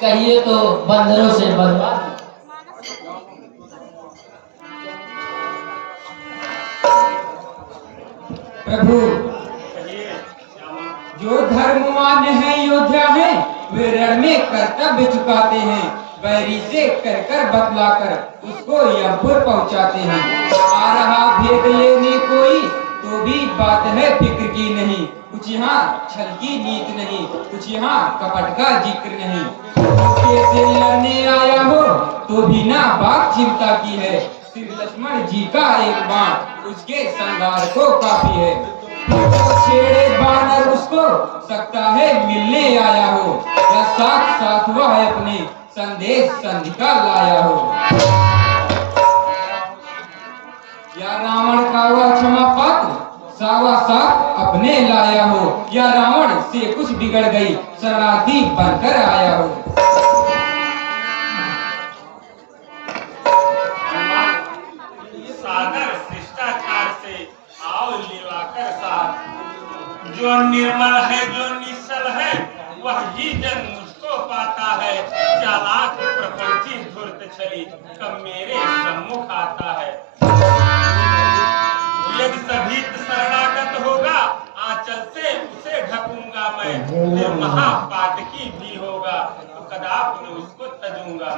कहिए तो बंदरों से बनवा। प्रभु, जो धर्मवान है योद्धा है, वे रण में कर्तव्य चुकाते हैं, बैरी से कर कर बतलाकर उसको यमपुर पहुंचाते हैं। आ रहा भेद लेने कोई तो भी बात है फिक्र की नहीं, कुछ यहाँ छल की नीत नहीं, कुछ यहाँ कपट का जिक्र नहीं। से लड़ने आया हो तो भी ना बात चिंता की है, श्री लक्ष्मण जी का एक बाण उसके संगार को काफी है। छेड़े बानर उसको सकता है मिलने आया हो, या साथ साथ वह अपने संदेश संधिका लाया हो। या रावण का वह क्षमा पात्र सावा साथ अपने लाया हो, या रावण से कुछ बिगड़ गई शरणार्थी बनकर आया हो। सादर शिष्टाचार से आओ लिवाकर साथ, जो निर्मल है जो निश्चल है वह ही जन मुझको पाता है। चालाक प्रपंची धूर्त छली कब मेरे सम्मुख आता है। यदि सभी शरणागत होगा आंचल से उसे ढकूंगा मैं, फिर महापातकी भी होगा तो कदापि उसको तजूंगा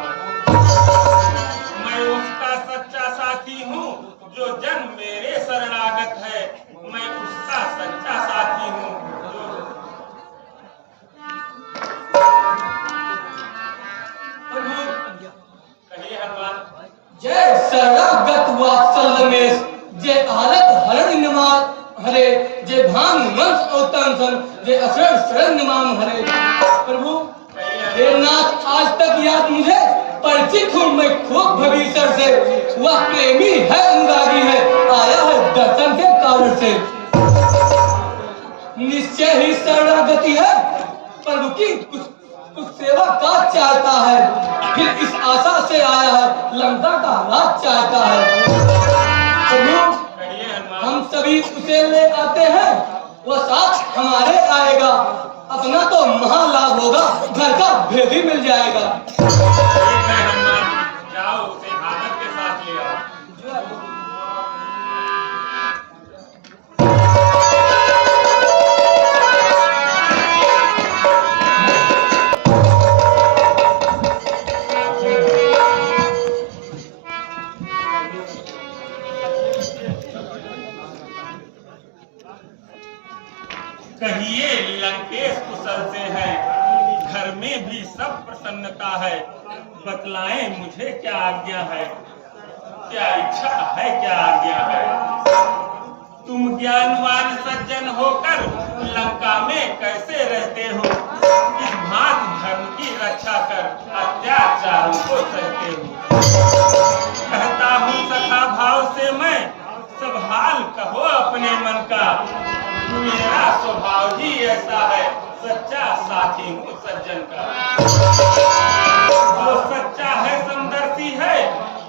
मैं उसका सच्चा साथी हूँ जो जन मेरे शरणागत है, मैं उसका सच्चा साथी हूँ जो कहिए हनुमान। जय शरणागत वात्सल रमेश, जे आलत हरण निमाल हरे, जे भांग मंस और तंसन, जे असर शरण निमाम हरे। प्रभु हे नाथ, आज तक याद मुझे परिचित हूँ मैं खूब भविष्य से, वह प्रेमी है अनुरागी है, आया है दर्शन के कारण से। निश्चय ही शरणागति है, प्रभु की कुछ सेवा का चाहता है, फिर इस आशा से आया है लंका का राज चाहता है। प्रभु हम सभी उसे ले आते हैं, वह साथ हमारे आएगा, अपना तो महालाभ होगा, घर का भेद ही मिल जाएगा। जाओ उसे आदर के साथ ले आओ। कहिए लंकेश कुशल से है, घर में भी सब प्रसन्नता है। बतलाएं मुझे क्या आज्ञा है, क्या इच्छा है क्या आज्ञा है। तुम ज्ञानवान सज्जन होकर लंका में कैसे रहते हो, इस भांति धर्म की रक्षा कर अत्याचारों को सहते हो। कहता हूँ सखा भाव से मैं, सब हाल कहो अपने मन का, मेरा स्वभाव ही ऐसा है, सच्चा साथी हूँ सज्जन का। जो सच्चा है समदर्शी है,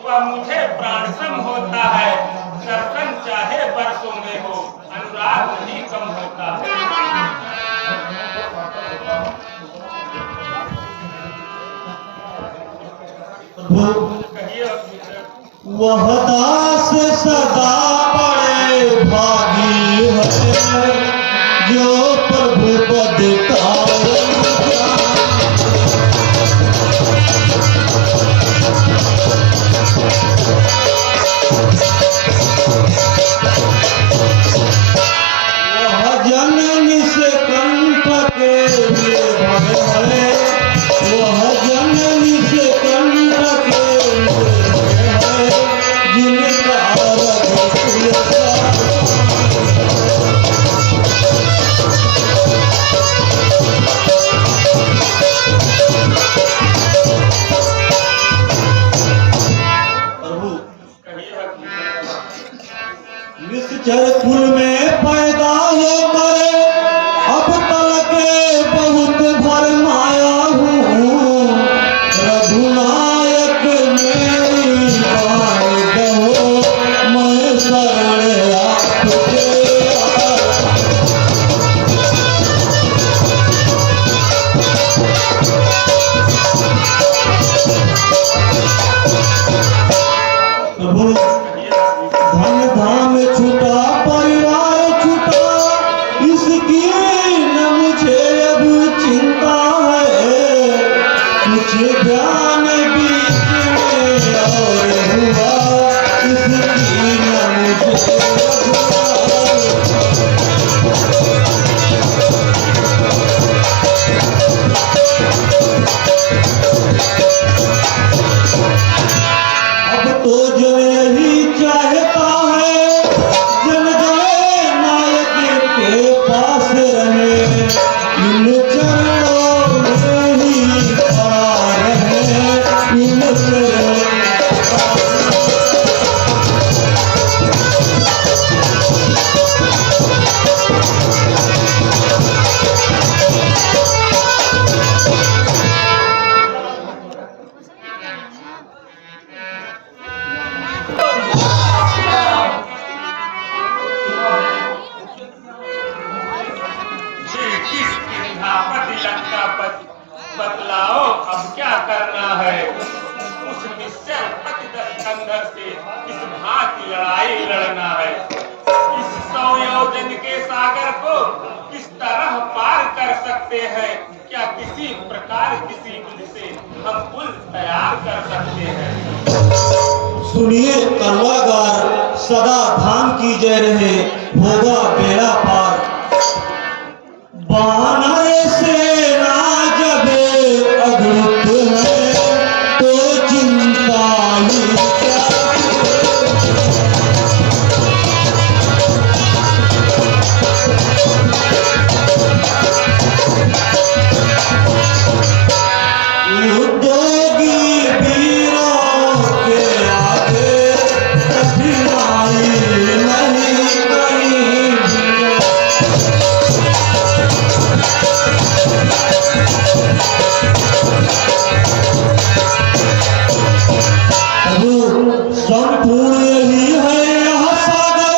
वह मुझे प्राण सम होता है, दर्शन चाहे बरसों में हो, अनुराग नहीं कम होता है। कहिए वह दास सदा बड़े भागी है, जो प्रभु पद का वह जननी से कंठ के लिए भय है, वह जननी से कंठ के लिए भय है, जिनका रघुकुल बतलाओ अब क्या करना है। उस निश्चय पति कंधर से इस भांति लड़ाई लड़ना है। इस 100 योजन के सागर को किस तरह पार कर सकते हैं। क्या किसी प्रकार किसी विधि से हम पुल तैयार कर सकते हैं। सुनिए करवागार सदा धाम की जय रहे, होगा बेड़ा पार। बानर सेना जब अद्भुत है तो चिंता ही क्या। उद्योगी वीरों के आगे कठिनाई नहीं कहीं भी। संपूर्ण यही है यह सागर,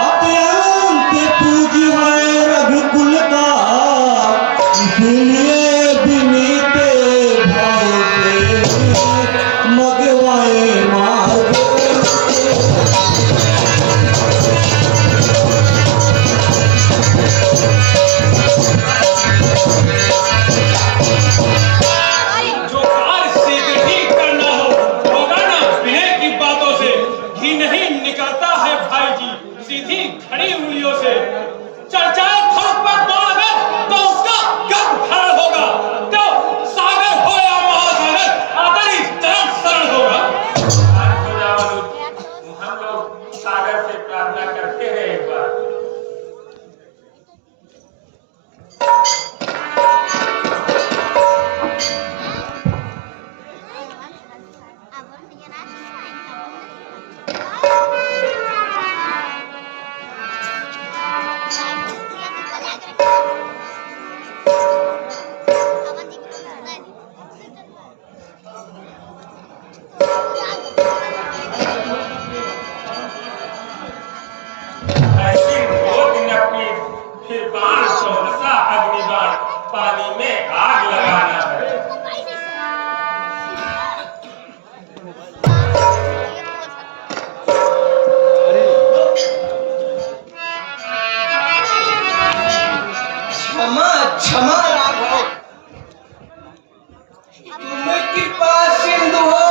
अत्यंत पूज्य है रघुकुल का। इसलिए विनीत भाव से मगवाए मार्ग। जो कार्य शीघ्र ही करना हो होगा ना विनय की बातों से। घी नहीं निकलता है भाई जी सीधी खड़ी उंगलियों से। चर्चाएं थोक पर बाण है तो उसका गर्भ खड़ा होगा। तो सागर हो या महासागर आदर ही चरण शरण होगा। हम लोग सागर से प्रार्थना करते हैं एक बार। ऐसी दो दिन अपनी फिर बाण चौदसा अग्निबाण पानी में आग लगाना है। क्षमा क्षमा राघव, तुम्हें कृपा सिंधु हो